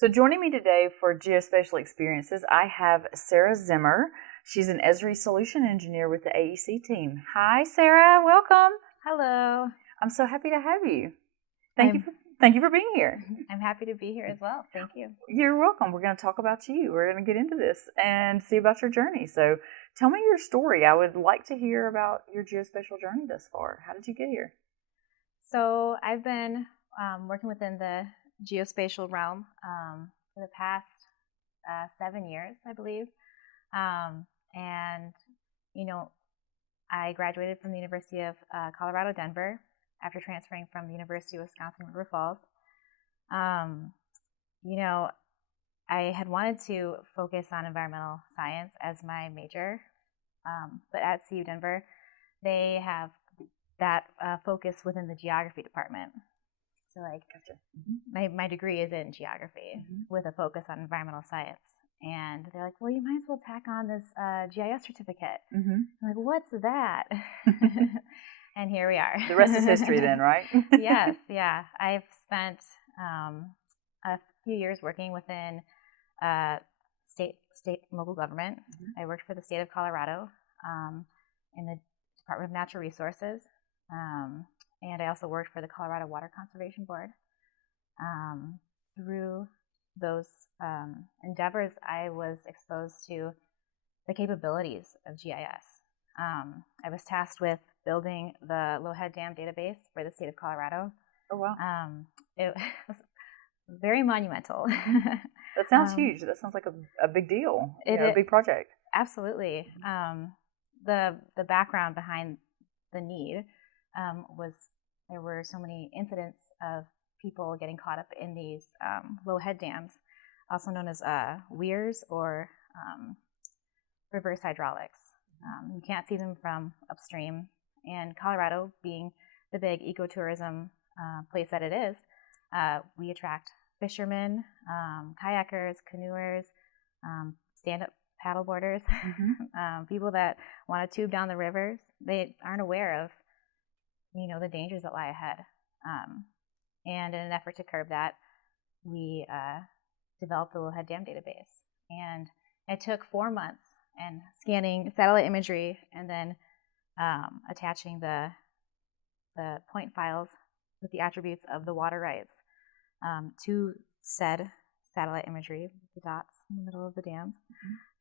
So joining me today for Geospatial Experiences, I have Sarah Zimmer. She's an Esri solution engineer with the AEC team. Hi, Sarah. Welcome. Hello. I'm so happy to have you. Thank you for being here. I'm happy to be here as well. Thank you. You're welcome. We're going to talk about you. We're going to get into this and see about your journey. So tell me your story. I would like to hear about your geospatial journey thus far. How did you get here? So I've been working within the geospatial realm for the past 7 years, I believe. And, you know, I graduated from the University of Colorado, Denver, after transferring from the University of Wisconsin, River Falls. You know, I had wanted to focus on environmental science as my major, but at CU Denver, they have that focus within the geography department. So, like, gotcha. My degree is in geography with a focus on environmental science. And they're like, well, you might as well tack on this GIS certificate. I'm like, what's that? And here we are. The rest is history then, right? Yes, yeah. I've spent a few years working within state and local government. I worked for the state of Colorado in the Department of Natural Resources. And I also worked for the Colorado Water Conservation Board. Through those endeavors, I was exposed to the capabilities of GIS. I was tasked with building the Lowhead Dam database for the state of Colorado. Oh, wow. It was very monumental. That sounds huge. That sounds like a big deal, a big project. Absolutely. The background behind the need was there were so many incidents of people getting caught up in these low-head dams, also known as weirs or reverse hydraulics. You can't see them from upstream. And Colorado, being the big ecotourism place that it is, we attract fishermen, kayakers, canoers, stand-up paddleboarders, people that want to tube down the rivers. They aren't aware of, the dangers that lie ahead. And in an effort to curb that, we developed the Lowhead Dam database. And it took 4 months and scanning satellite imagery and then attaching the point files with the attributes of the water rights to said satellite imagery, the dots in the middle of the dams.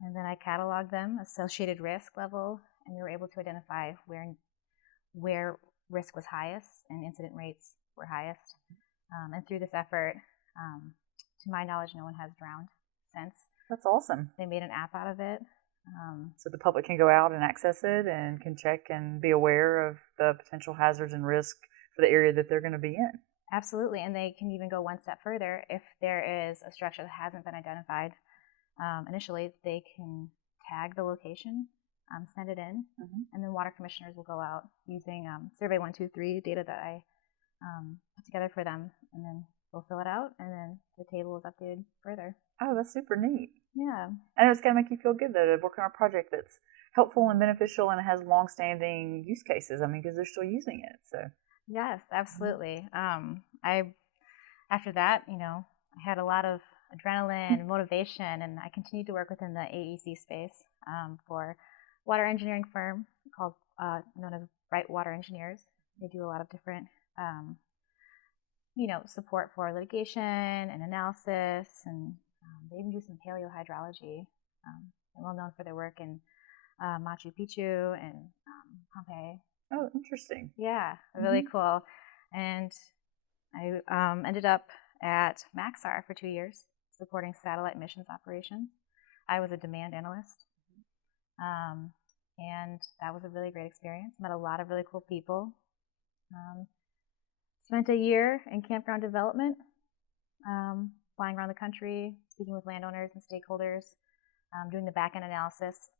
And then I cataloged them, associated risk level, and we were able to identify where risk was highest and incident rates were highest. And through this effort, to my knowledge, no one has drowned since. That's awesome. They made an app out of it. So the public can go out and access it and can check and be aware of the potential hazards and risk for the area that they're going to be in. Absolutely. And they can even go one step further. If there is a structure that hasn't been identified initially, they can tag the location, send it in, and then water commissioners will go out using Survey 123 data that I put together for them, and then they'll fill it out, and then the table is updated further. Oh, that's super neat. Yeah. I know it's going to make you feel good, though, to work on a project that's helpful and beneficial and has long-standing use cases. I mean, because they're still using it. So. Yes, absolutely. After that, I had a lot of adrenaline and motivation, and I continued to work within the AEC space for a water engineering firm called known as Bright Water Engineers. They do a lot of different support for litigation and analysis, and they even do some paleohydrology. They're well known for their work in Machu Picchu and Pompeii. Oh, interesting. Yeah, really cool. And I ended up at Maxar for 2 years, supporting satellite missions operations. I was a demand analyst, and that was a really great experience. Met a lot of really cool people. Spent a year in campground development, flying around the country, speaking with landowners and stakeholders, doing the back-end analysis,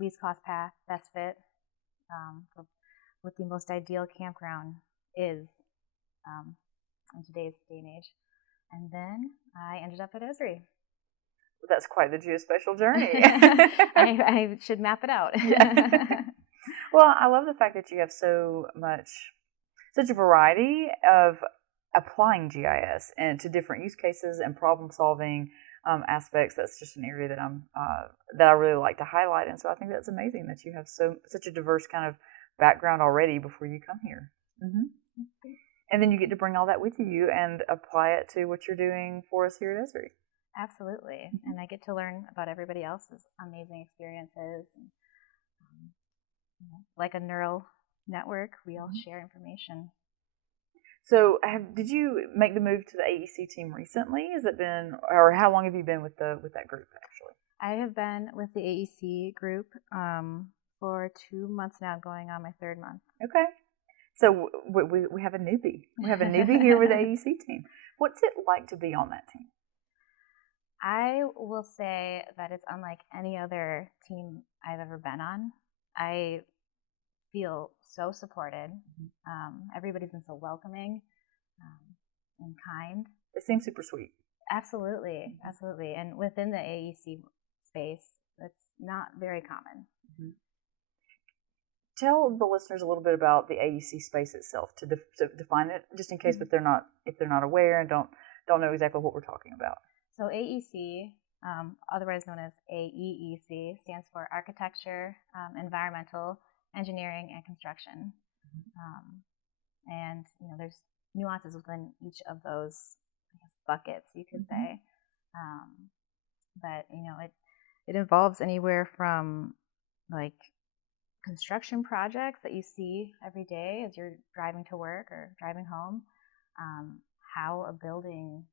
least cost path, best fit, for what the most ideal campground is in today's day and age. And then I ended up at Esri. That's quite the geospatial journey. I should map it out. Well, I love the fact that you have such a variety of applying GIS and to different use cases and problem solving aspects. That's just an area that I really like to highlight, and so I think that's amazing that you have such a diverse kind of background already before you come here. Mm-hmm. And then you get to bring all that with you and apply it to what you're doing for us here at Esri. Absolutely, and I get to learn about everybody else's amazing experiences. And, like a neural network, we all share information. So, did you make the move to the AEC team recently? Has it been, or how long have you been with that group actually? I have been with the AEC group for 2 months now, going on my 3rd month. Okay. So we have a newbie. We have a newbie here with the AEC team. What's it like to be on that team? I will say that it's unlike any other team I've ever been on. I feel so supported. Everybody's been so welcoming and kind. They seem super sweet. Absolutely, absolutely. And within the AEC space, that's not very common. Mm-hmm. Tell the listeners a little bit about the AEC space itself to define it, just in case that they're not aware and don't know exactly what we're talking about. So AEC, otherwise known as AEEC, stands for Architecture, Environmental, Engineering, and Construction. And there's nuances within each of those, I guess, buckets, you could say. But it involves anywhere from like construction projects that you see every day as you're driving to work or driving home, how a building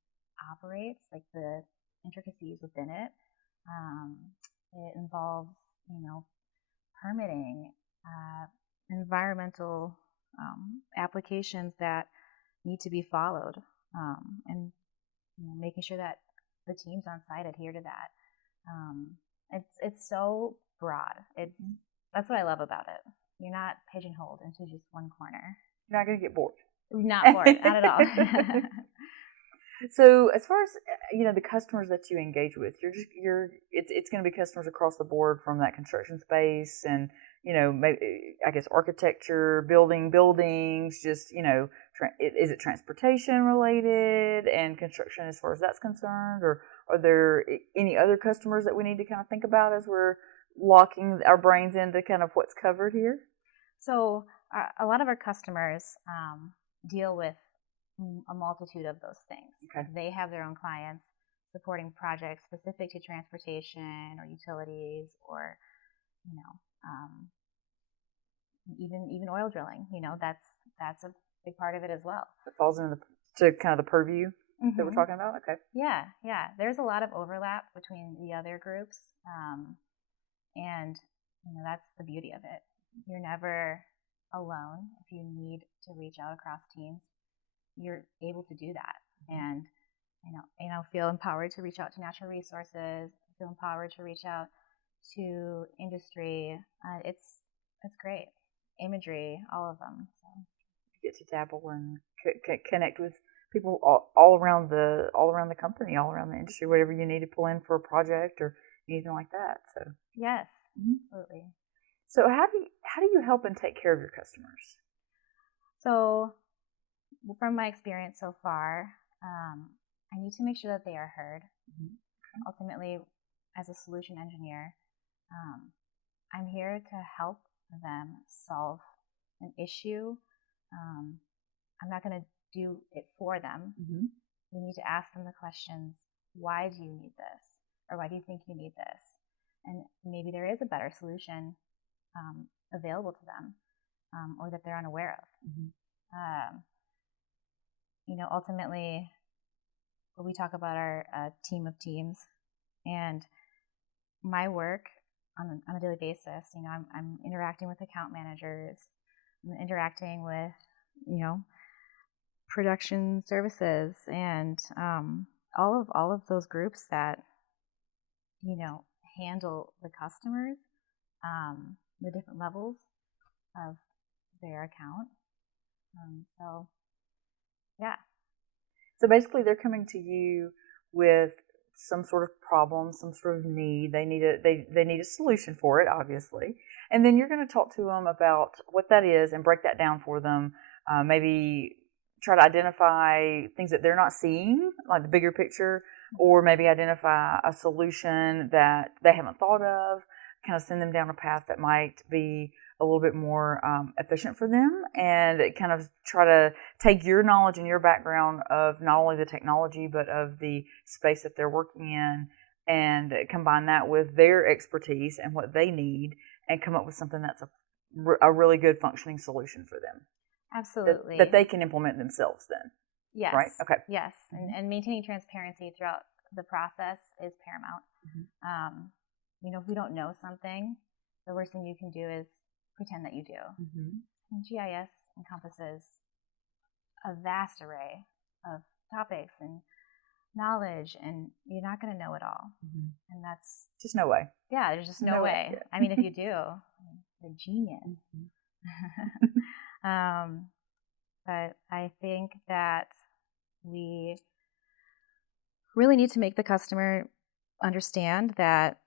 operates, like the intricacies within it. It involves, permitting, environmental applications that need to be followed, and making sure that the teams on site adhere to that. It's so broad. That's what I love about it. You're not pigeonholed into just one corner. You're not going to get bored. Not bored, not at all. So, as far as the customers that you engage with, it's going to be customers across the board, from that construction space and maybe, I guess, architecture, buildings. Just is it transportation related and construction as far as that's concerned, or are there any other customers that we need to kind of think about as we're locking our brains into kind of what's covered here? So a lot of our customers deal with a multitude of those things. Okay. They have their own clients supporting projects specific to transportation or utilities, or even oil drilling. That's a big part of it as well. It falls into kind of the purview that we're talking about. Okay. Yeah. There's a lot of overlap between the other groups. And that's the beauty of it. You're never alone. If you need to reach out across teams, you're able to do that. And feel empowered to reach out to natural resources, feel empowered to reach out to industry. It's great. Imagery, all of them. So. You get to dabble and connect with people all around the company, all around the industry, whatever you need to pull in for a project or anything like that. So yes, absolutely. So how do you help and take care of your customers? So from my experience so far, I need to make sure that they are heard. Okay. Ultimately, as a solution engineer, I'm here to help them solve an issue. I'm not going to do it for them. We need to ask them the questions: why do you need this? Or why do you think you need this? And maybe there is a better solution available to them, or that they're unaware of. Ultimately, we talk about our team of teams, and my work on a daily basis. I'm interacting with account managers, I'm interacting with production services, and all of those groups that handle the customers, the different levels of their account. So, yeah. So basically, they're coming to you with some sort of problem, some sort of need. They need a solution for it, obviously, and then you're going to talk to them about what that is and break that down for them. Maybe try to identify things that they're not seeing, like the bigger picture, or maybe identify a solution that they haven't thought of, kind of send them down a path that might be a little bit more efficient for them, and kind of try to take your knowledge and your background of not only the technology but of the space that they're working in, and combine that with their expertise and what they need, and come up with something that's a really good functioning solution for them. Absolutely. That they can implement themselves then. Yes. Right? Okay. Yes. And maintaining transparency throughout the process is paramount. If you don't know something, the worst thing you can do is pretend that you do. And GIS encompasses a vast array of topics and knowledge, and you're not going to know it all. And that's just no way. Yeah, there's just no way. Yeah. I mean, if you do, you're a genius. But I think that we really need to make the customer understand that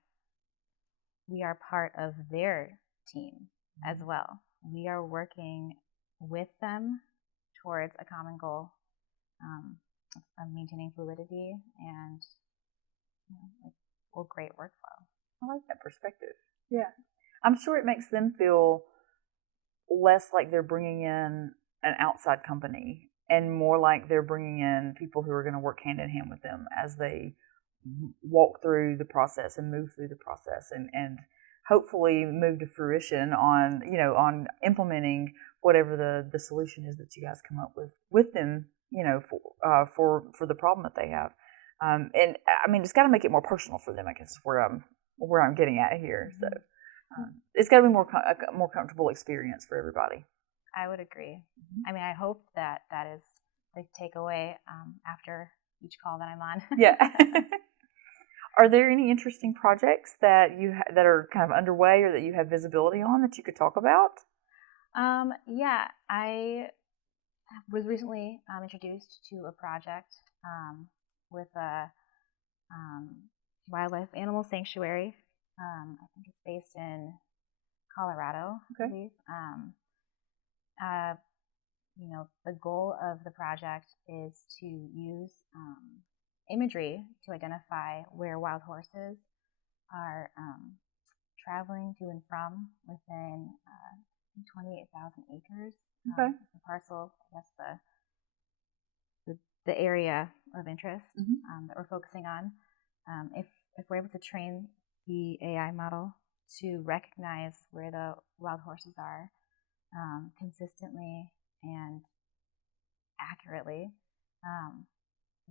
we are part of their team as well. We are working with them towards a common goal of maintaining fluidity and a great workflow. I like that perspective. Yeah. I'm sure it makes them feel less like they're bringing in an outside company and more like they're bringing in people who are going to work hand in hand with them as they walk through the process and move through the process and hopefully move to fruition on implementing whatever the solution is that you guys come up with them, for the problem that they have. And I mean, it's got to make it more personal for them, I guess, is where I'm getting at here. So it's got to be a more comfortable experience for everybody. I would agree. I mean, I hope that is the takeaway after each call that I'm on. Yeah. Are there any interesting projects that that are kind of underway or that you have visibility on that you could talk about? Yeah, I was recently introduced to a project with a wildlife animal sanctuary. I think it's based in Colorado, I believe. The goal of the project is to use imagery to identify where wild horses are traveling to and from within 28,000 acres. The parcel, I guess the area of interest that we're focusing on. If we're able to train the AI model to recognize where the wild horses are consistently and accurately,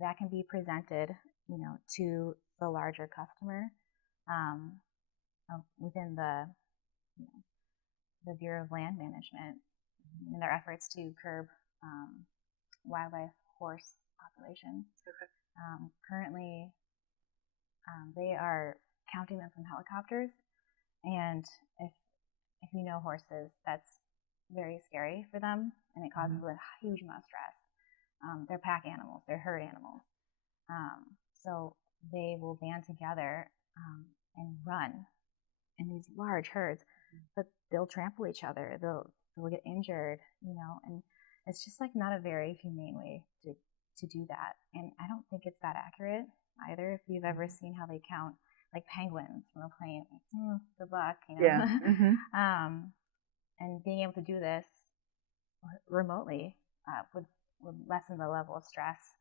that can be presented, to the larger customer within the Bureau of Land Management in their efforts to curb wildlife horse population. Currently, they are counting them from helicopters, and if you know horses, that's very scary for them, and it causes a huge amount of stress. They're pack animals, they're herd animals. So they will band together and run in these large herds, but they'll trample each other, they'll get injured, and it's just like not a very humane way to do that. And I don't think it's that accurate either. If you've ever seen how they count like penguins from a plane, good luck, Yeah. And being able to do this remotely would lessen the level of stress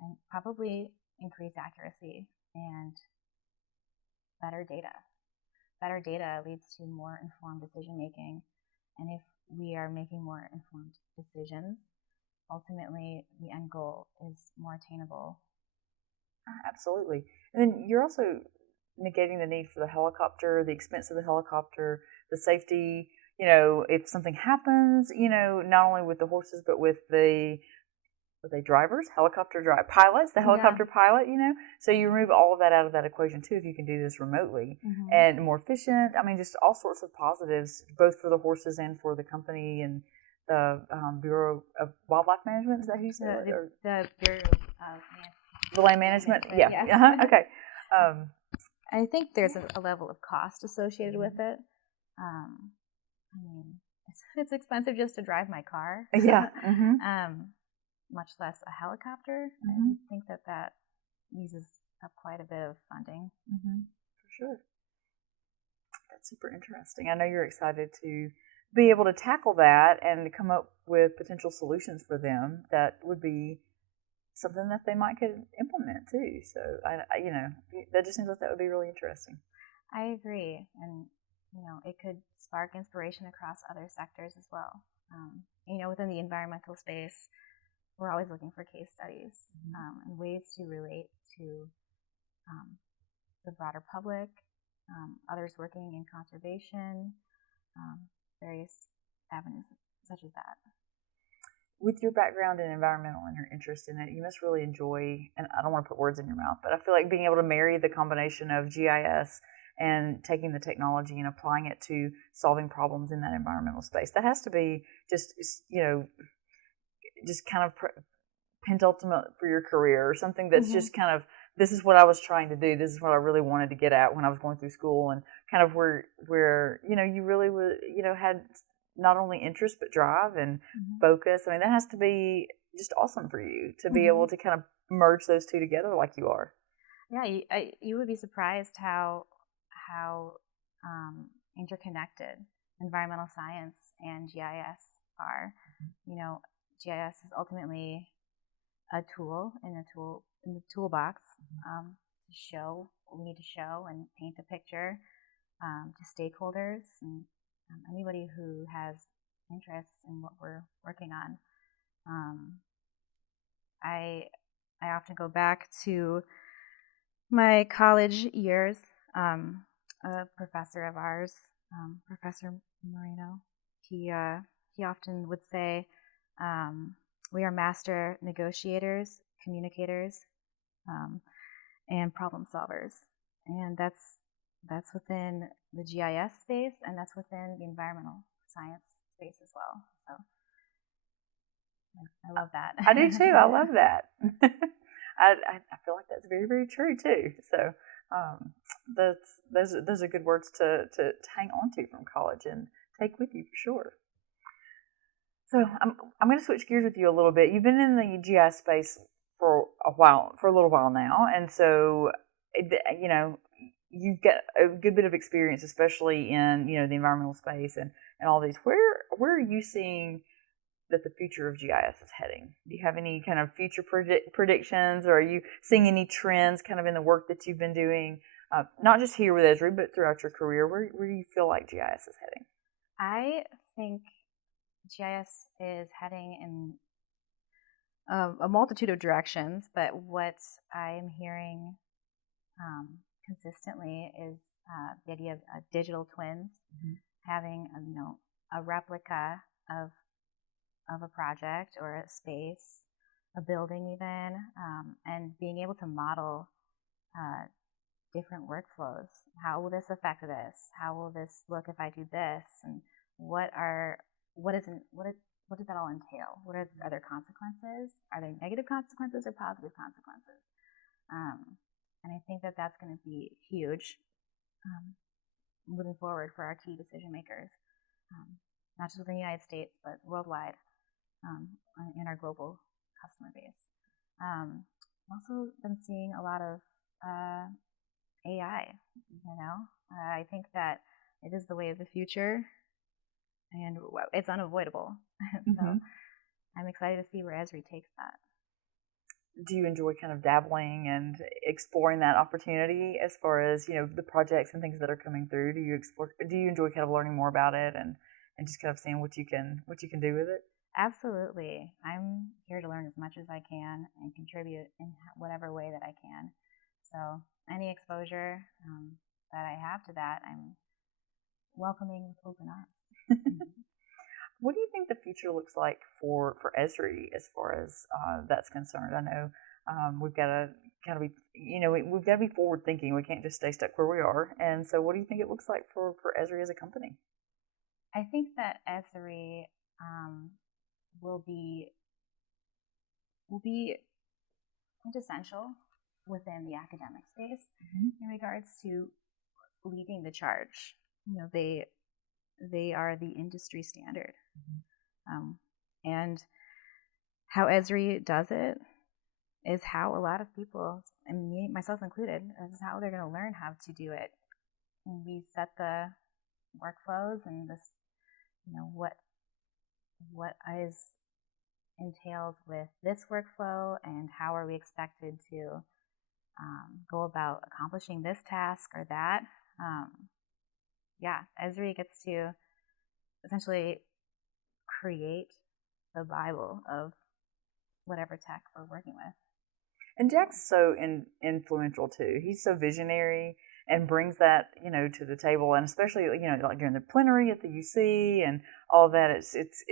and probably increase accuracy and better data. Better data leads to more informed decision making, and if we are making more informed decisions, ultimately the end goal is more attainable. Absolutely. And then you're also negating the need for the helicopter, the expense of the helicopter, the safety, if something happens, not only with the horses, but with the drivers, pilots, the helicopter pilot, So you remove all of that out of that equation too if you can do this remotely and more efficient. I mean, just all sorts of positives, both for the horses and for the company and the Bureau of Wildlife Management. Is that who you said? The Bureau of the Land Management? Yeah. Yes. Okay. I think there's a level of cost associated with it. I mean, it's expensive just to drive my car. Yeah. much less a helicopter. Mm-hmm. I think that uses up quite a bit of funding. Mm-hmm. For sure. That's super interesting. I know you're excited to be able to tackle that and come up with potential solutions for them that would be something that they might could implement too. So that just seems like that would be really interesting. I agree, and it could spark inspiration across other sectors as well. Within the environmental space, we're always looking for case studies and ways to relate to the broader public, others working in conservation, various avenues such as that. With your background in environmental and your interest in it, you must really enjoy, and I don't want to put words in your mouth, but I feel like being able to marry the combination of GIS and taking the technology and applying it to solving problems in that environmental space. That has to be just kind of penultimate for your career, or something that's just kind of, this is what I was trying to do. This is what I really wanted to get at when I was going through school, and kind of where you really would had not only interest but drive and focus. I mean, that has to be just awesome for you to be able to kind of merge those two together like you are. Yeah, you would be surprised how interconnected environmental science and GIS are. GIS is ultimately a tool in the toolbox to show what we need to show and paint a picture to stakeholders and anybody who has interests in what we're working on. I often go back to my college years. A professor of ours, Professor Moreno, he often would say, we are master negotiators, communicators, and problem solvers. And that's within the GIS space, and that's within the environmental science space as well. So I love that. I do too. I love that. I feel like that's very, very true too. So those are good words to hang on to from college and take with you for sure. So I'm going to switch gears with you a little bit. You've been in the GIS space for a little while now, and so you get a good bit of experience, especially in the environmental space and all these. Where are you seeing that the future of GIS is heading? Do you have any kind of future predictions, or are you seeing any trends kind of in the work that you've been doing, not just here with Esri, but throughout your career? Where do you feel like GIS is heading? I think GIS is heading in a multitude of directions, but what I am hearing consistently is the idea of digital twins, having a replica of a project or a space, a building even, and being able to model different workflows. How will this affect this? How will this look if I do this? And what does that all entail? What are there consequences? Are there negative consequences or positive consequences? And I think that's going to be huge moving forward for our key decision makers, not just within the United States, but worldwide in our global customer base. I've also been seeing a lot of AI. I think that it is the way of the future, and it's unavoidable. So I'm excited to see where Esri takes that. Do you enjoy kind of dabbling and exploring that opportunity as far as the projects and things that are coming through? Do you enjoy kind of learning more about it and just kind of seeing what you can do with it? Absolutely. I'm here to learn as much as I can and contribute in whatever way that I can. So any exposure that I have to that, I'm welcoming with open arms. What do you think the future looks like for Esri as far as that's concerned? I know we've got to kind of be, we've got to be forward thinking. We can't just stay stuck where we are. And so, what do you think it looks like for Esri as a company? I think that Esri will be quintessential within the academic space in regards to leading the charge. They are the industry standard, and how Esri does it is how a lot of people, and me, myself included, is how they're going to learn how to do it. And we set the workflows and this, what is entailed with this workflow, and how are we expected to go about accomplishing this task or that. Esri gets to essentially create the Bible of whatever tech we're working with. And Jack's so influential too. He's so visionary and brings that, to the table, and especially, like during the plenary at the UC and all of that. It's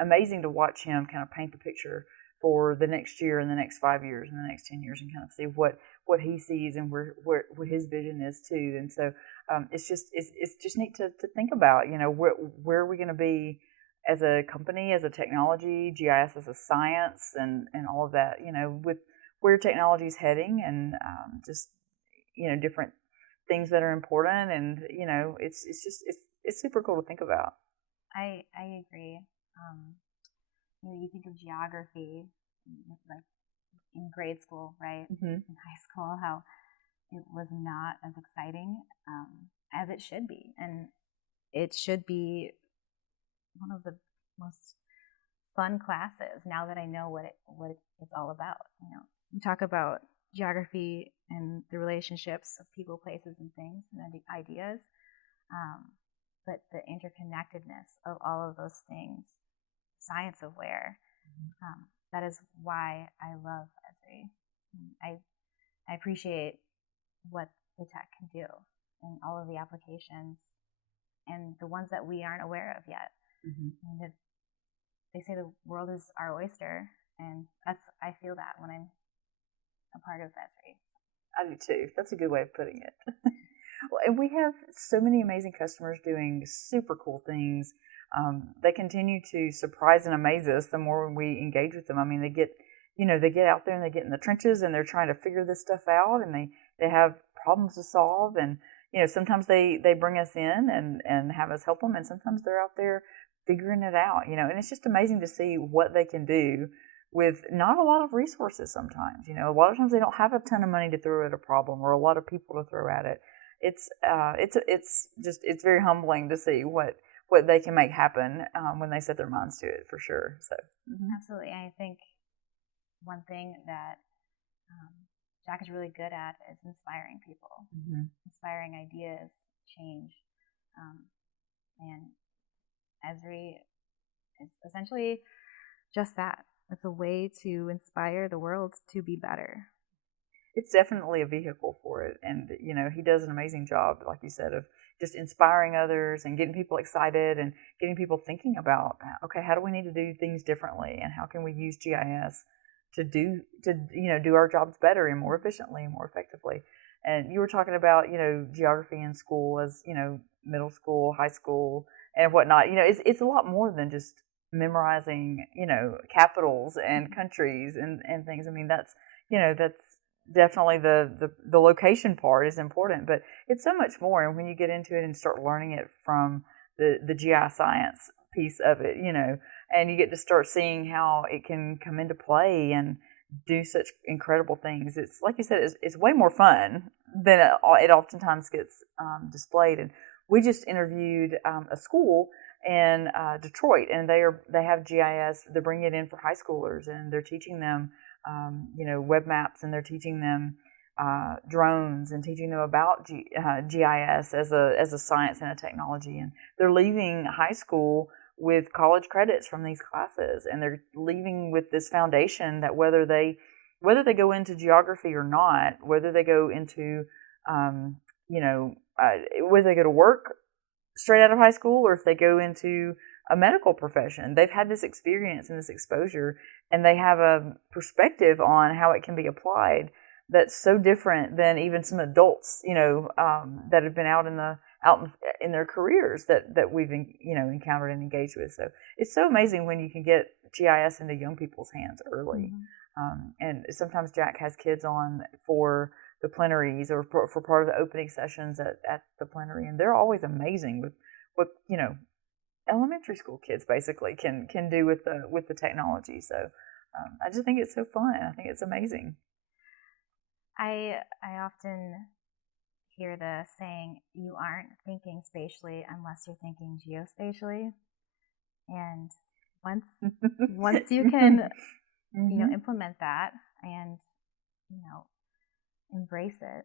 amazing to watch him kind of paint the picture for the next year and the next 5 years and the next 10 years, and kind of see what he sees and where his vision is too. And so it's just neat to think about, where are we going to be as a company, as a technology, GIS as a science, and all of that, with where technology is heading, and just different things that are important, and it's super cool to think about. I agree. You think of geography, like in grade school, right? Mm-hmm. In high school, how it was not as exciting as it should be, and it should be one of the most fun classes now that I know what it's all about. We talk about geography and the relationships of people, places, and things, and the ideas, but the interconnectedness of all of those things, science of where, that is why I love Esri. I appreciate what the tech can do and all of the applications, and the ones that we aren't aware of yet. Mm-hmm. They say the world is our oyster, and I feel that when I'm a part of Esri. I do too. That's a good way of putting it. Well, and we have so many amazing customers doing super cool things. They continue to surprise and amaze us the more we engage with them. I mean, they get out there and they get in the trenches and they're trying to figure this stuff out, and they have problems to solve. And, sometimes they bring us in and have us help them. And sometimes they're out there figuring it out, and it's just amazing to see what they can do with not a lot of resources sometimes. A lot of times they don't have a ton of money to throw at a problem or a lot of people to throw at it. It's very humbling to see what they can make happen when they set their minds to it, for sure. So Absolutely. I think one thing that Jack is really good at is inspiring people, inspiring ideas, change, and Esri is essentially just that. It's a way to inspire the world to be better. It's definitely a vehicle for it. And, he does an amazing job, like you said, of just inspiring others and getting people excited and getting people thinking about, okay, how do we need to do things differently? And how can we use GIS to do our jobs better and more efficiently and more effectively? And you were talking about, geography in school as, middle school, high school, and whatnot. It's a lot more than just memorizing, capitals and countries and things. I mean, that's definitely the location part is important, but it's so much more. And when you get into it and start learning it from the GI science piece of it, and you get to start seeing how it can come into play and do such incredible things. It's like you said, it's way more fun than it oftentimes gets displayed. And we just interviewed a school in Detroit, and they have GIS. They're bringing it in for high schoolers, and they're teaching them, web maps, and they're teaching them drones, and teaching them about GIS as a science and a technology. And they're leaving high school with college credits from these classes, and they're leaving with this foundation that whether they go into geography or not, whether they go into whether they go to work straight out of high school or if they go into a medical profession, they've had this experience and this exposure, and they have a perspective on how it can be applied that's so different than even some adults, that have been out in their careers that we've encountered and engaged with. So it's so amazing when you can get GIS into young people's hands early. And sometimes Jack has kids on for the plenaries or for part of the opening sessions at the plenary, and they're always amazing with what elementary school kids basically can do with the technology. So I just think it's so fun. I think it's amazing. I often hear the saying, "You aren't thinking spatially unless you're thinking geospatially," and once you can implement that and embrace it,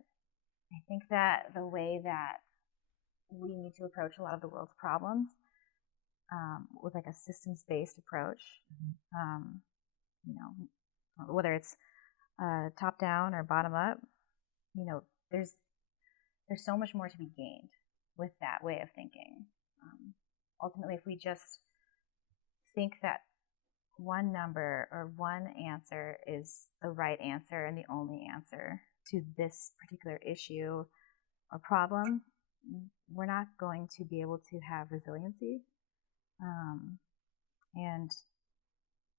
I think that the way that we need to approach a lot of the world's problems with like a systems-based approach, whether it's top down or bottom up, there's so much more to be gained with that way of thinking. Ultimately, if we just think that one number or one answer is the right answer and the only answer to this particular issue or problem, we're not going to be able to have resiliency. And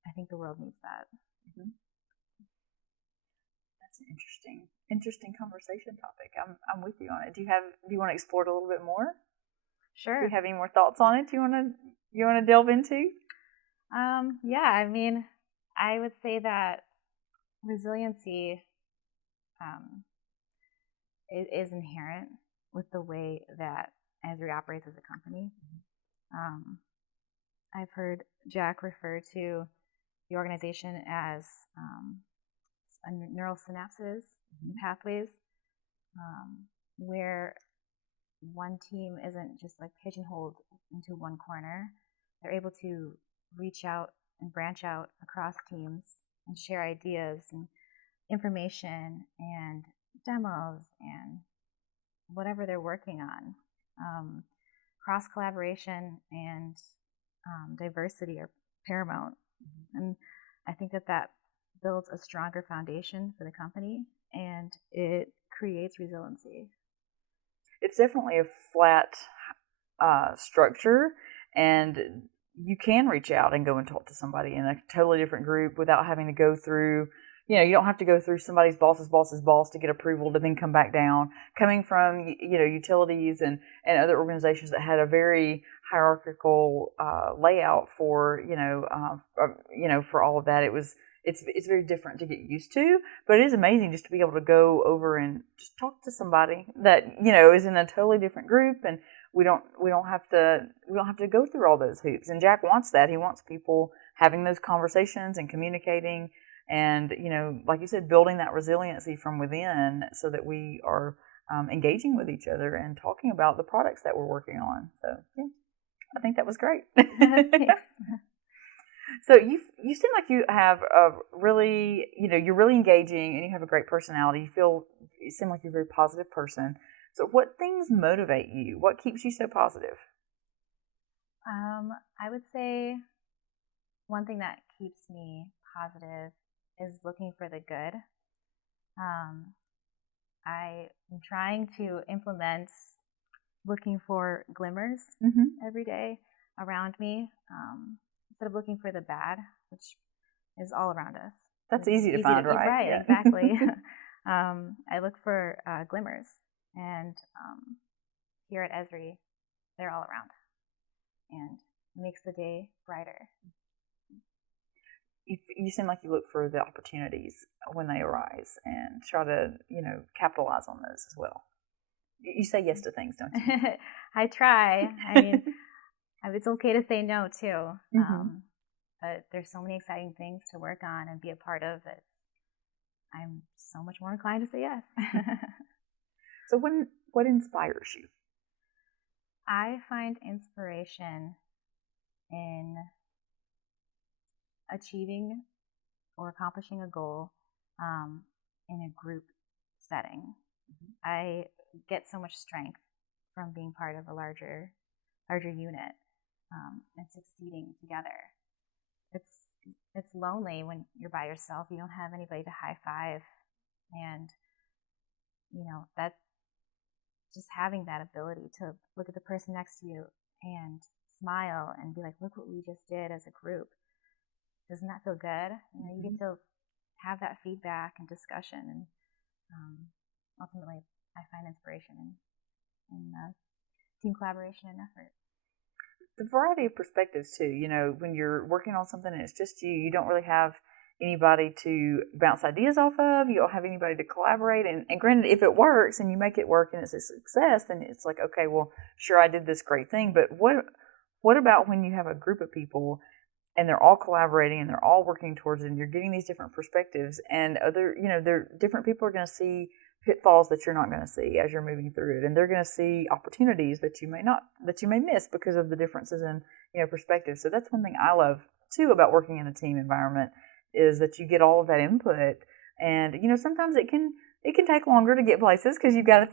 I think the world needs that. Mm-hmm. That's an interesting conversation topic. I'm with you on it. Do you want to explore it a little bit more? Sure. Do you have any more thoughts on it? Do you want to delve into? Yeah, I mean, I would say that resiliency is inherent with the way that Esri operates as a company. I've heard Jack refer to the organization as neural synapses and pathways, where one team isn't just like pigeonholed into one corner. They're able to reach out and branch out across teams and share ideas and information and demos and whatever they're working on. Cross collaboration and diversity are paramount, and I think that builds a stronger foundation for the company and it creates resiliency. It's definitely a flat structure, and you can reach out and go and talk to somebody in a totally different group without having to go through, you don't have to go through somebody's boss's boss to get approval to then come back down. Coming from, utilities and other organizations that had a very hierarchical layout for, for all of that, it's very different to get used to, but it is amazing just to be able to go over and just talk to somebody that, is in a totally different group, and we don't have to go through all those hoops. And Jack wants that. He wants people having those conversations and communicating and, like you said, building that resiliency from within so that we are engaging with each other and talking about the products that we're working on. So, yeah, I think that was great. Thanks. So you seem like you have a really, you're really engaging and you have a great personality. You seem like you're a very positive person. So what things motivate you? What keeps you so positive? I would say one thing that keeps me positive is looking for the good. I am trying to implement looking for glimmers every day around me. Instead of looking for the bad, which is all around us. That's easy to find, right? Right, yeah. Exactly. I look for glimmers, and here at Esri, they're all around, and it makes the day brighter. You seem like you look for the opportunities when they arise and try to, capitalize on those as well. You say yes to things, don't you? I try. I mean, it's okay to say no too, but there's so many exciting things to work on and be a part of that I'm so much more inclined to say yes. So what inspires you? I find inspiration in achieving or accomplishing a goal in a group setting. I get so much strength from being part of a larger unit and succeeding together. It's lonely when you're by yourself. You don't have anybody to high five, and that just having that ability to look at the person next to you and smile and be like, look what we just did as a group. Doesn't that feel good? You get to have that feedback and discussion, and ultimately I find inspiration in team collaboration and effort. the variety of perspectives too. When you're working on something and it's just you don't really have anybody to bounce ideas off of. You don't have anybody to collaborate. And granted, if it works and you make it work and it's a success, then it's like, okay, well, sure, I did this great thing. But what about when you have a group of people and they're all collaborating and they're all working towards it and you're getting these different perspectives and different people are going to see pitfalls that you're not going to see as you're moving through it. And they're going to see opportunities that you may miss because of the differences in, perspective. So that's one thing I love too about working in a team environment is that you get all of that input. And, sometimes it can take longer to get places because you've got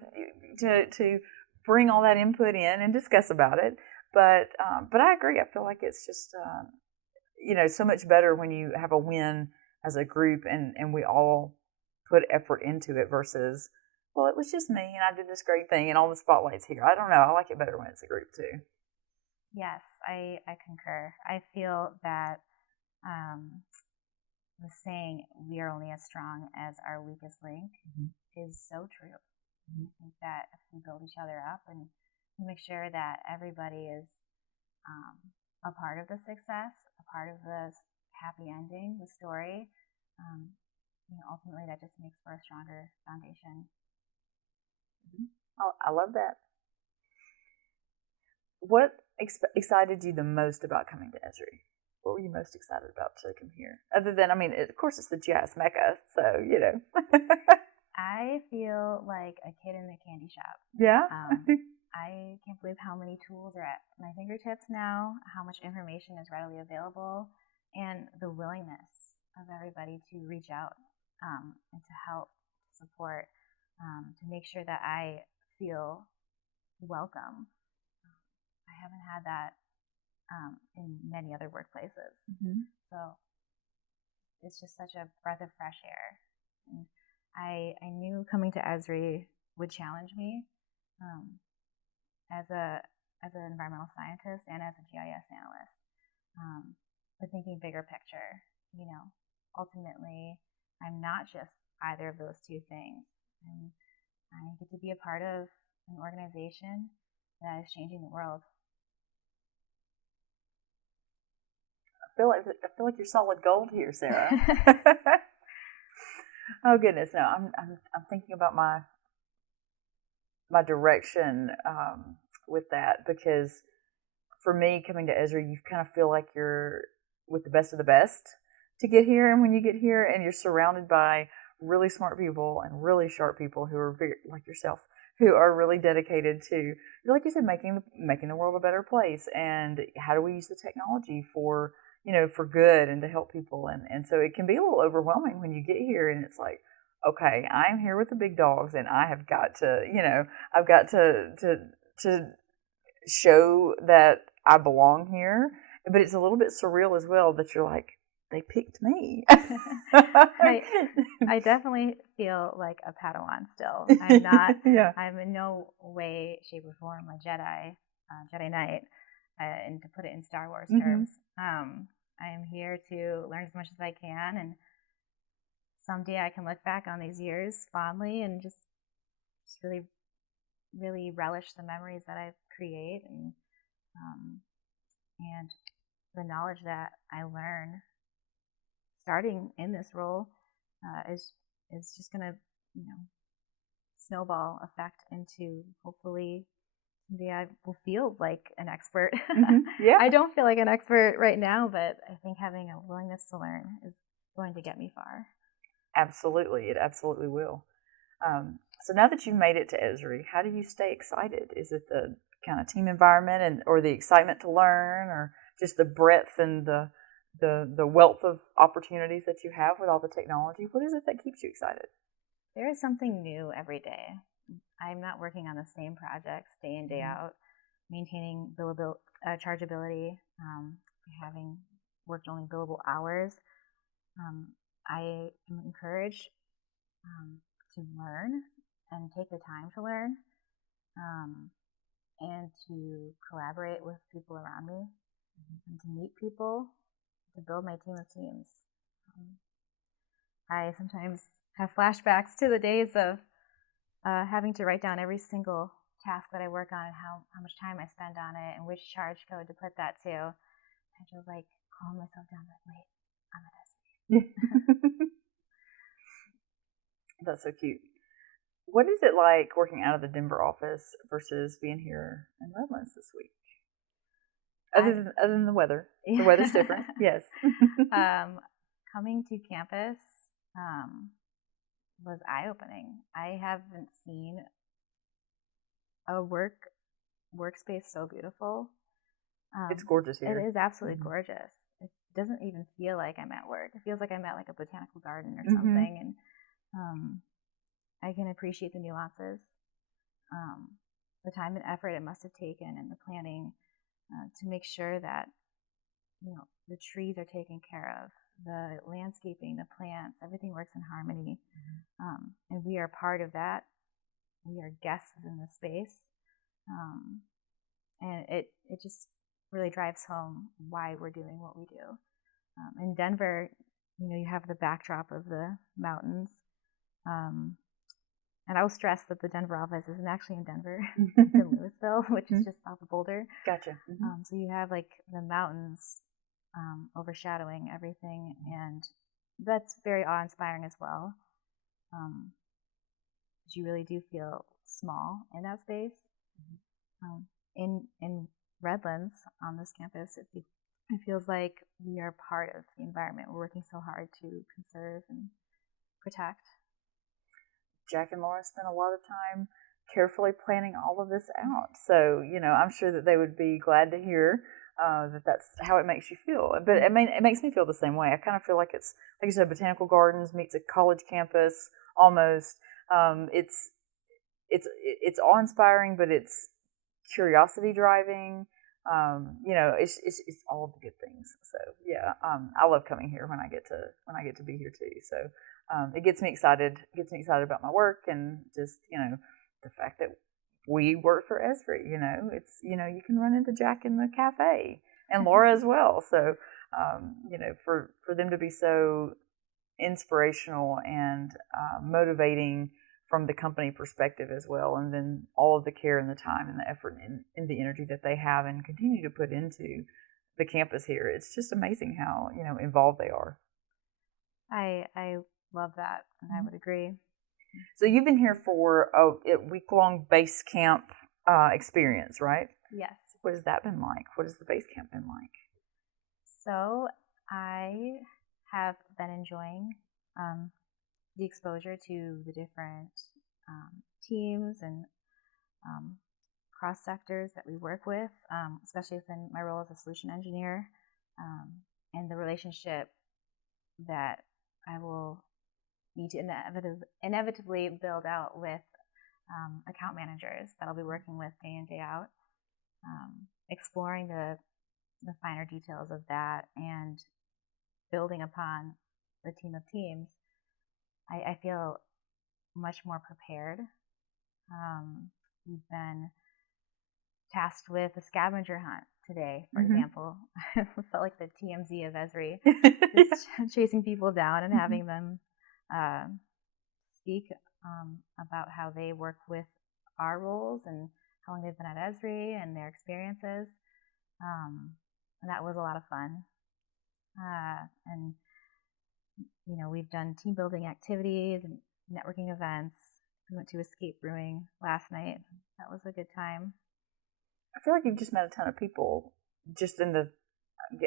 to bring all that input in and discuss about it. But I agree. I feel like it's just, so much better when you have a win as a group and we all put effort into it versus, well, it was just me and I did this great thing and all the spotlight's here. I don't know. I like it better when it's a group too. Yes, I concur. I feel that the saying, we are only as strong as our weakest link, is so true. I think that if we build each other up and make sure that everybody is a part of the success, a part of the happy ending, the story, ultimately that just makes for a stronger foundation. Oh, I love that. What excited you the most about coming to Esri? What were you most excited about to come here? Other than, of course, it's the GIS Mecca, so, I feel like a kid in the candy shop. Yeah? I can't believe how many tools are at my fingertips now, how much information is readily available, and the willingness of everybody to reach out and to help, support, to make sure that I feel welcome. I haven't had that in many other workplaces. So it's just such a breath of fresh air. And I knew coming to Esri would challenge me as an environmental scientist and as a GIS analyst. But thinking bigger picture, ultimately, I'm not just either of those two things. And I get to be a part of an organization that is changing the world. I feel like you're solid gold here, Sarah. Oh goodness, no, I'm thinking about my direction with that, because for me coming to Esri, you kind of feel like you're with the best of the best to get here, and when you get here and you're surrounded by really smart people and really sharp people who are very, like yourself, who are really dedicated to, like you said, making the world a better place, and how do we use the technology for good and to help people. And so it can be a little overwhelming when you get here and it's like, okay, I'm here with the big dogs and I have got to, I've got to show that I belong here. But it's a little bit surreal as well that you're like, they picked me. I definitely feel like a Padawan still. I'm not, I'm in no way, shape, or form a Jedi Knight, and to put it in Star Wars terms. I am here to learn as much as I can, and someday I can look back on these years fondly and just really, really relish the memories that I create, and the knowledge that I learn starting in this role is just going to, snowball effect into, hopefully, someday I will feel like an expert. Yeah. I don't feel like an expert right now, but I think having a willingness to learn is going to get me far. Absolutely. It absolutely will. So now that you've made it to Esri, how do you stay excited? Is it the kind of team environment or the excitement to learn, or just the breadth and the wealth of opportunities that you have with all the technology? What is it that keeps you excited? There is something new every day. I'm not working on the same projects day in, day out, maintaining chargeability, having worked only billable hours. I am encouraged to learn and take the time to learn, and to collaborate with people around me, and to meet people, to build my team of teams. I sometimes have flashbacks to the days of having to write down every single task that I work on and how much time I spend on it and which charge code to put that to. I just like calm myself down, like, wait, I'm at Esri. That's so cute. What is it like working out of the Denver office versus being here in Redlands this week? Other than the weather. The weather's different. Yes. Coming to campus was eye-opening. I haven't seen a workspace so beautiful. It's gorgeous here. It is absolutely gorgeous. It doesn't even feel like I'm at work. It feels like I'm at like a botanical garden or something. And I can appreciate the nuances, the time and effort it must have taken, and the planning to make sure that the trees are taken care of, the landscaping, the plants, everything works in harmony, and we are part of that. We are guests in the space, and it just really drives home why we're doing what we do. In Denver, you have the backdrop of the mountains. And I will stress that the Denver office isn't actually in Denver. It's in Louisville, which is just south of Boulder. Gotcha. So you have like the mountains overshadowing everything, and that's very awe-inspiring as well. You really do feel small in that space. In Redlands, on this campus, it feels like we are part of the environment. We're working so hard to conserve and protect. Jack and Laura spent a lot of time carefully planning all of this out. So, I'm sure that they would be glad to hear that that's how it makes you feel. But it makes me feel the same way. I kind of feel like it's, like you said, botanical gardens meets a college campus almost. It's awe-inspiring, but it's curiosity driving. It's all of the good things. So yeah, I love coming here when I get to be here too. So it gets me excited. It gets me excited about my work, and just the fact that we work for Esri. It's you can run into Jack in the cafe and Laura as well. So for them to be so inspirational and motivating from the company perspective as well, and then all of the care and the time and the effort and the energy that they have and continue to put into the campus here. It's just amazing how involved they are. I love that, and I would agree. So you've been here for a week-long base camp experience, right? Yes. What has that been like? What has the base camp been like? So I have been enjoying the exposure to the different teams and cross sectors that we work with, especially within my role as a solution engineer, and the relationship that I will need to inevitably build out with account managers that I'll be working with day in, day out, exploring the finer details of that and building upon the team of teams. I feel much more prepared. We've been tasked with a scavenger hunt today, for example. It felt like the TMZ of Esri, just chasing people down and having them speak about how they work with our roles and how long they've been at Esri and their experiences. And that was a lot of fun. And we've done team building activities and networking events. We went to Escape Brewing last night. That was a good time. I feel like you've just met a ton of people just in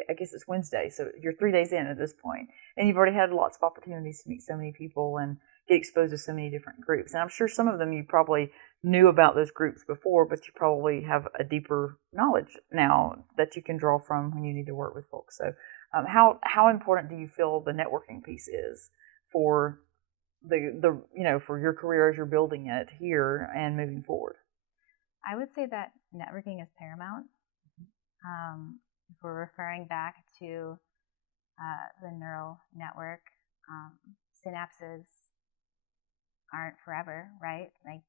I guess it's Wednesday, so you're 3 days in at this point, and you've already had lots of opportunities to meet so many people and get exposed to so many different groups. And I'm sure some of them you probably knew about those groups before, but you probably have a deeper knowledge now that you can draw from when you need to work with folks. So how important do you feel the networking piece is for for your career as you're building it here and moving forward? I would say that networking is paramount. If we're referring back to the neural network, synapses aren't forever, right? Like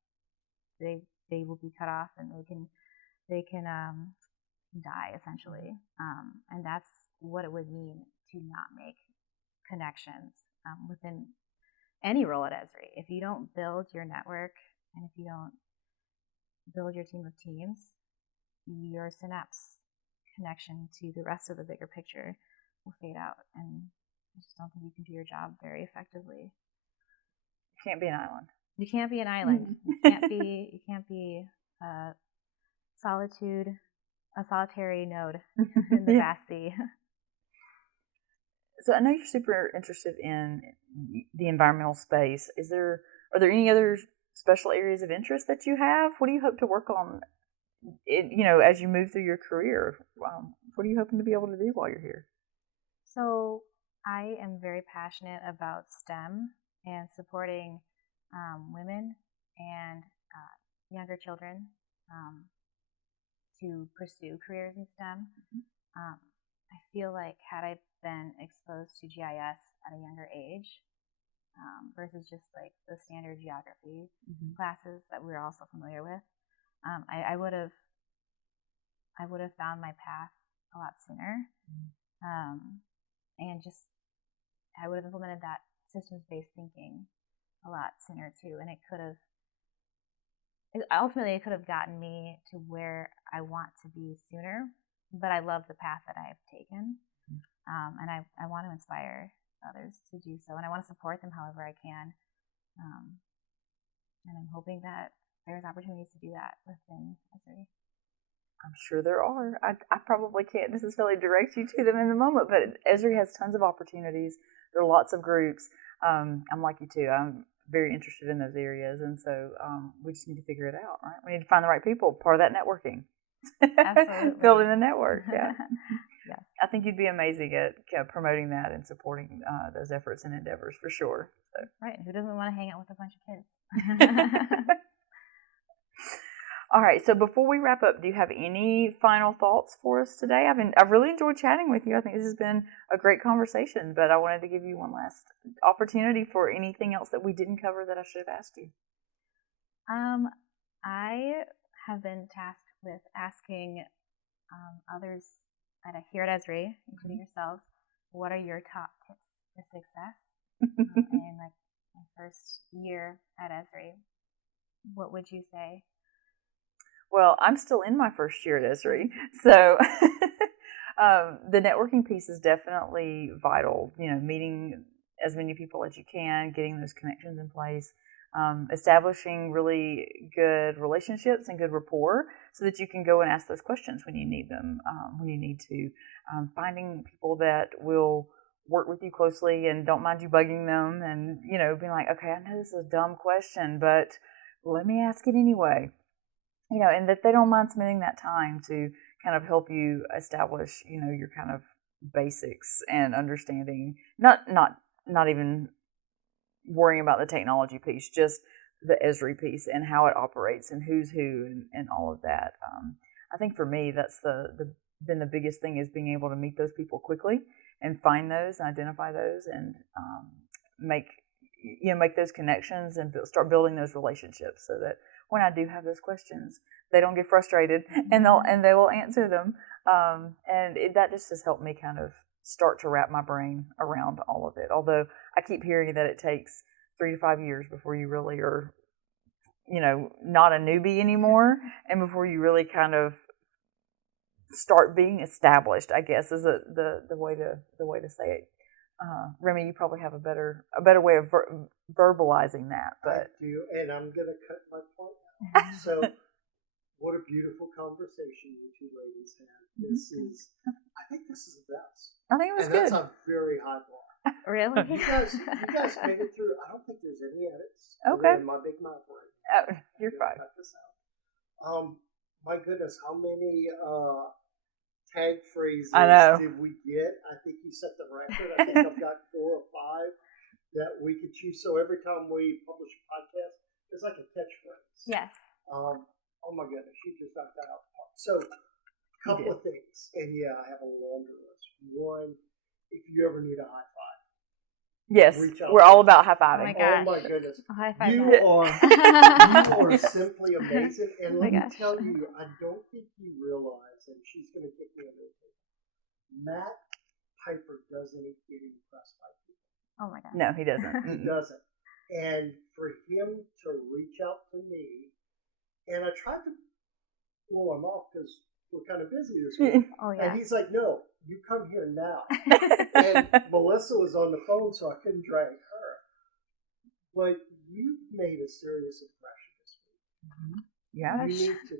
they will be cut off, and they can die essentially, and that's what it would mean to not make connections within any role at Esri. If you don't build your network, and if you don't build your team of teams, your synapse connection to the rest of the bigger picture will fade out, and I just don't think you can do your job very effectively. You can't be an island. You can't be an island. You can't be a solitary node in the vast sea. So I know you're super interested in the environmental space. Are there any other special areas of interest that you have? What do you hope to work on, as you move through your career? What are you hoping to be able to do while you're here? So I am very passionate about STEM and supporting women and younger children to pursue careers in STEM. I feel like had I been exposed to GIS at a younger age versus just like the standard geography classes that we're also familiar with, I would have found my path a lot sooner, and just I would have implemented that systems-based thinking a lot sooner too, and it could have gotten me to where I want to be sooner. But I love the path that I have taken, and I want to inspire others to do so, and I want to support them however I can, and I'm hoping that there's opportunities to do that within Esri. I'm sure there are. I probably can't necessarily direct you to them in the moment, but Esri has tons of opportunities. There are lots of groups. I'm like you too. I'm very interested in those areas, and so we just need to figure it out, right? We need to find the right people. Part of that networking. Absolutely. Building the network, yeah. Yes. I think you'd be amazing at promoting that and supporting those efforts and endeavors for sure. So. Right. Who doesn't want to hang out with a bunch of kids? All right. So before we wrap up, do you have any final thoughts for us today? I've really enjoyed chatting with you. I think this has been a great conversation, but I wanted to give you one last opportunity for anything else that we didn't cover that I should have asked you. I have been tasked with asking others here at Esri, including yourselves, what are your top tips for success in like my first year at Esri? What would you say? Well, I'm still in my first year at Esri, so the networking piece is definitely vital. Meeting as many people as you can, getting those connections in place. Establishing really good relationships and good rapport so that you can go and ask those questions when you need them, when you need to. Finding people that will work with you closely and don't mind you bugging them and, being like, okay, I know this is a dumb question, but let me ask it anyway. And that they don't mind spending that time to kind of help you establish, your kind of basics and understanding, not even worrying about the technology piece, just the Esri piece and how it operates and who's who and all of that. I think for me, that's been the biggest thing is being able to meet those people quickly and find those and identify those and make those connections and start building those relationships so that when I do have those questions, they don't get frustrated and they will answer them. That just has helped me kind of start to wrap my brain around all of it. Although I keep hearing that it takes 3 to 5 years before you really are, not a newbie anymore, and before you really kind of start being established, I guess is the way to say it. Remy, you probably have a better way of verbalizing that. But I do, and I'm gonna cut my point now. So, what a beautiful conversation you two ladies had. I think this is the best. I think it was and good. That's a very high bar. Really? You guys made it through. I don't think there's any edits. Okay. In my big mouth right now. You're fine. Cut this out. My goodness, how many tag phrases did we get? I think you set the record. I think I've got 4 or 5 that we could choose. So every time we publish a podcast, it's like a catchphrase. Yes. Oh my goodness, you just knocked that out. So, a couple of things, and yeah, I have a longer list. One, if you ever need a high five, yes, we're all about high fiving. Oh my goodness, high five you are simply amazing. And let me tell you, I don't think you realize, and she's going to kick me under the table. Matt Piper doesn't get impressed by people. Oh my God. No, he doesn't. He doesn't. And for him to reach out to me And I tried to blow him off because we're kind of busy this week. Oh, yeah. And he's like, no, you come here now. And Melissa was on the phone, so I couldn't drag her. But you made a serious impression this week. Mm-hmm. Yeah. You need to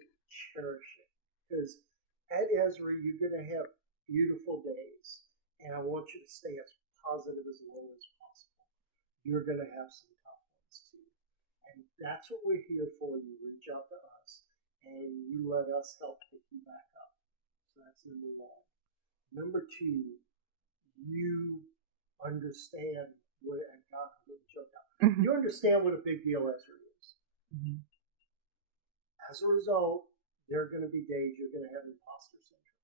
cherish it. Because at Esri, you're going to have beautiful days. And I want you to stay as positive as long as possible. You're going to have some tough ones too. And that's what we're here for. You reach out to us and you let us help pick you back up. So that's number one. Number two, you understand what, and God, I'm getting choked up. You understand what a big deal Esri is. Mm-hmm. As a result, there are going to be days you're going to have imposter syndrome.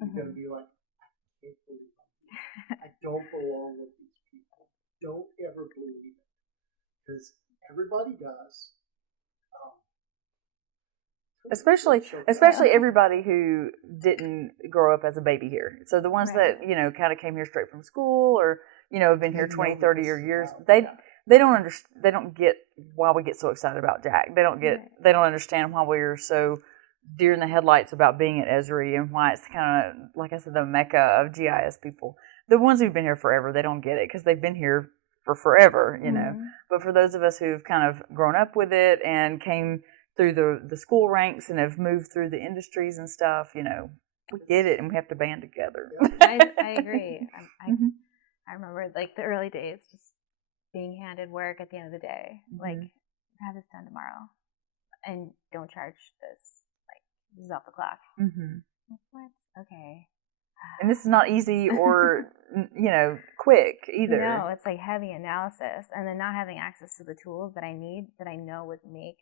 You're going to be like, I can't believe I'm here. I don't belong with these people. Don't ever believe it. Because everybody does. Especially everybody who didn't grow up as a baby here. So the ones that, kind of came here straight from school or, have been here 20, 30 years, they don't understand, they don't get why we get so excited about Jack. They don't understand why we're so deer in the headlights about being at Esri and why it's kind of, like I said, the mecca of GIS people. The ones who've been here forever, they don't get it because they've been here for forever, know. But for those of us who've kind of grown up with it and came through the school ranks and have moved through the industries and stuff, we get it and we have to band together. I agree. I remember like the early days, just being handed work at the end of the day, like have this done tomorrow, and don't charge this. Like this is off the clock. Like, what? Okay. And this is not easy or quick either. No, it's like heavy analysis, and then not having access to the tools that I need, that I know would make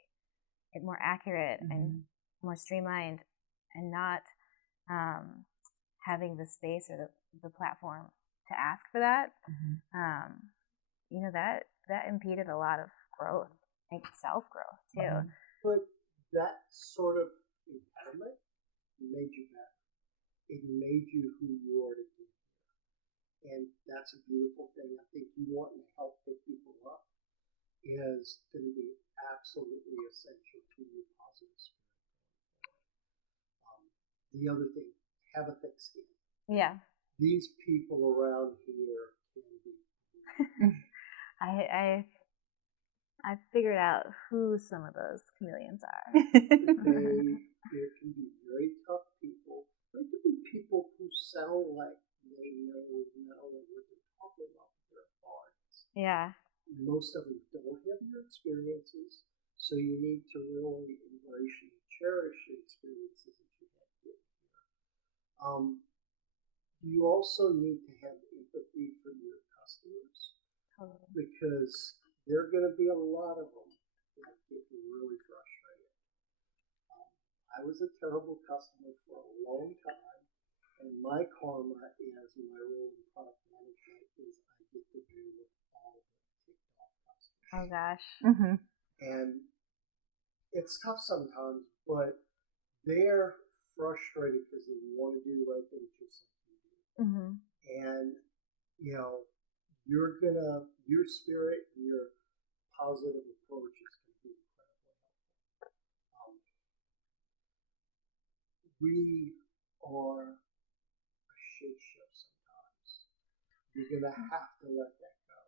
it more accurate and more streamlined, and not having the space or the platform to ask for that. That impeded a lot of growth, like self-growth too. But that sort of impediment made you better. It made you who you are today. And that's a beautiful thing. I think you wanting to help pick people up is going to be absolutely essential to your positive spirit. The other thing, have a thick skin. Yeah. These people around here can be. I figured out who some of those chameleons are. There can be very tough people. There can be people who sound like they know what they're talking about with their authorities. Yeah. Most of them don't have your experiences, so you need to really embrace and cherish the experiences that you have here. You also need to have empathy for your customers, because there are going to be a lot of them that get really frustrated. I was a terrible customer for a long time, and my karma as my role in product management is I get to deal with all of the TikTok customers. Oh gosh. And it's tough sometimes, but they're frustrated because they want to do the right thing just like you do. And your spirit, your positive approach is going to be incredibly helpful. We are a shit show sometimes. You're going to have to let that go.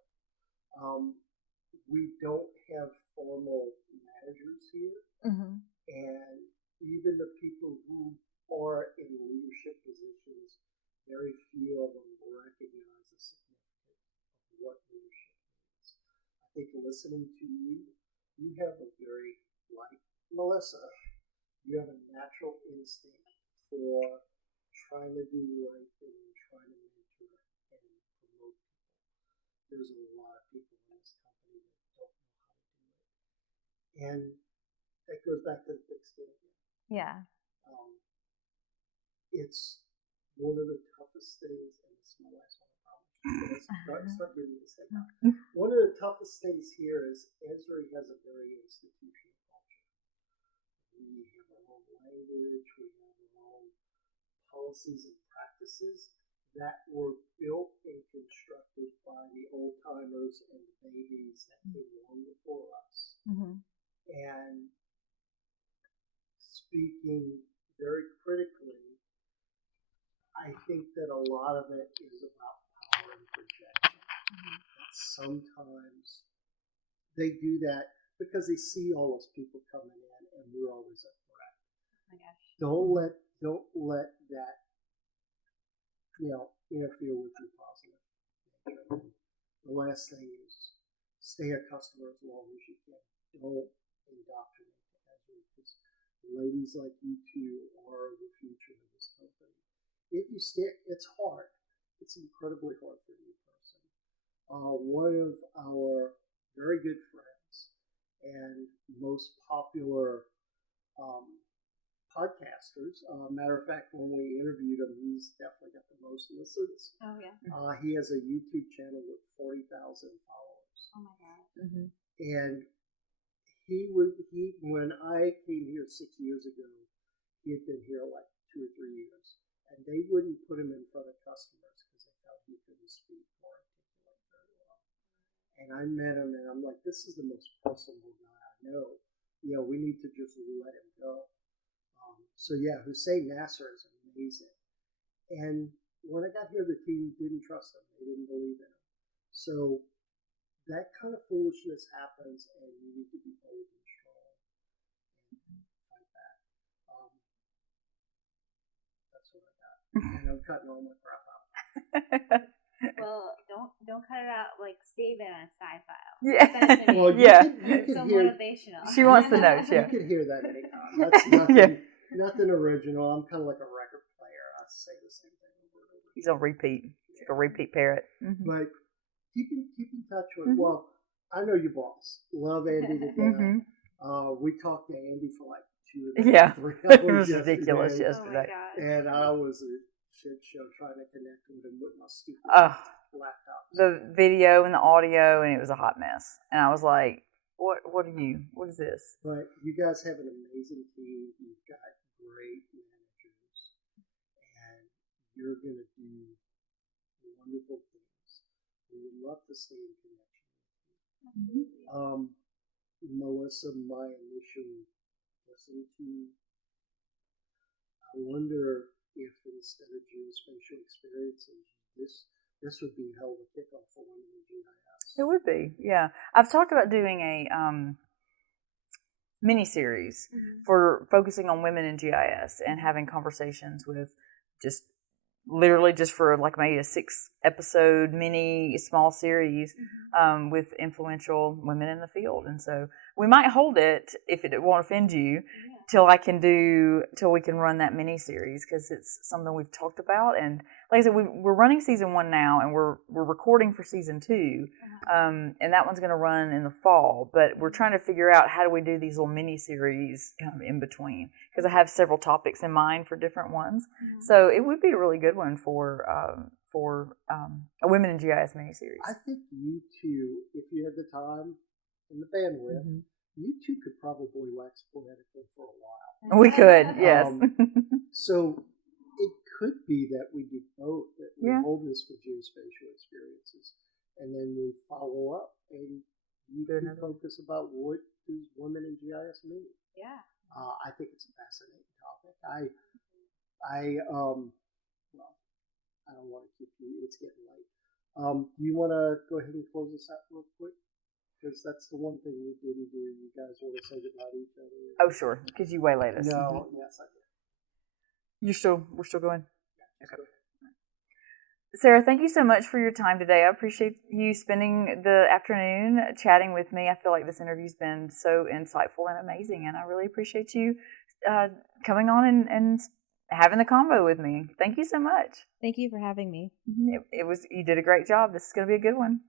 We don't have formal managers here, and even the people who are in leadership positions, very few of them recognize the significance of what leadership is. I think listening to you, you have a very, like Melissa, you have a natural instinct for trying to do the right thing and trying to mentor and promote people. There's a lot of people in this company that don't know how to do it. And that goes back to the thick skin again. Yeah. It's one of the toughest things, and it's my last one, I promise. Start giving me this thing now. One of the toughest things here is Esri has a very institutional culture. We have our own language, we have our own policies and practices that were built and constructed by the old timers and the babies that came long before us. And speaking very critically, I think that a lot of it is about power and projection. Sometimes they do that because they see all those people coming in, and we're always a threat. Oh my gosh. Don't let that interfere with your positive nature. The last thing is stay a customer as long as you can. Don't indoctrinate because ladies like you two are the future of this company. If you stay, it's hard. It's incredibly hard for you person. One of our very good friends and most popular podcasters. Matter of fact, when we interviewed him, he's definitely got the most listens. Oh yeah. He has a YouTube channel with 40,000 followers. Oh my god. Mm-hmm. And when I came here 6 years ago, he had been here like 2 or 3 years, and they wouldn't put him in front of customers because they felt he couldn't speak or articulate very well. And I met him, and I'm like, this is the most personable guy I know. We need to just let him go. So yeah, Hussein Nasser is amazing. And when I got here, the team didn't trust him. They didn't believe in him. So that kind of foolishness happens, and you need to be bold and strong and fight back. That's what I got. And I'm cutting all my crap out. Well, don't cut it out. Like save it on a sci file. Yeah. Well, yeah. It's so motivational. She wants the notes. Yeah. You can hear that anytime. That's nothing. Nothing original. I'm kind of like a record player. I say the same thing over and over. He's on repeat. He's a repeat parrot. Mm-hmm. But keep in touch with. Well, I know your boss. Love Andy to death. We talked to Andy for like 2 or 3 hours. It was ridiculous yesterday. Oh my god. And I was a shit show trying to connect with him with my stupid laptop. The video and the audio, and it was a hot mess. And I was like, What is this? But you guys have an amazing team. You've got great managers, and you're going to do wonderful things. We would love to stay in connection with you. Melissa, my initial listening to you, I wonder if instead of geospatial experiences, this would be a hell of a kickoff for women in GIS. It would be, yeah. I've talked about doing a mini-series for focusing on women in GIS and having conversations with literally just for like maybe a 6-episode mini small series with influential women in the field. And so we might hold it, if it won't offend you, till we can run that mini series, because it's something we've talked about. And like I said, we're running season 1 now, and we're recording for season 2, and that one's going to run in the fall. But we're trying to figure out how do we do these little mini series kind of in between, because I have several topics in mind for different ones. So it would be a really good one for a Women in GIS mini series. I think you two, if you had the time and the bandwidth, you two could probably wax poetically for a while. We could, yes. So it could be that we do both, that we hold this for geospatial experiences, and then we follow up, and you can focus about what does women in GIS mean. Yeah. I think it's a fascinating topic. I don't want to keep you, it's getting late. Do you want to go ahead and close this out real quick? Because that's the one thing we didn't do. You guys want to say goodbye to each other? Oh, sure. Because you waylaid us. No, yes, I did. We're still going? Yeah, okay. Sarah, thank you so much for your time today. I appreciate you spending the afternoon chatting with me. I feel like this interview's been so insightful and amazing, and I really appreciate you coming on and having the convo with me. Thank you so much. Thank you for having me. You did a great job. This is going to be a good one.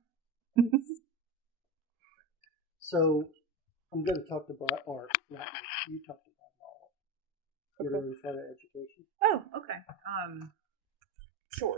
So I'm going to talk about art. You talked about all. You're in front of education. Oh, okay.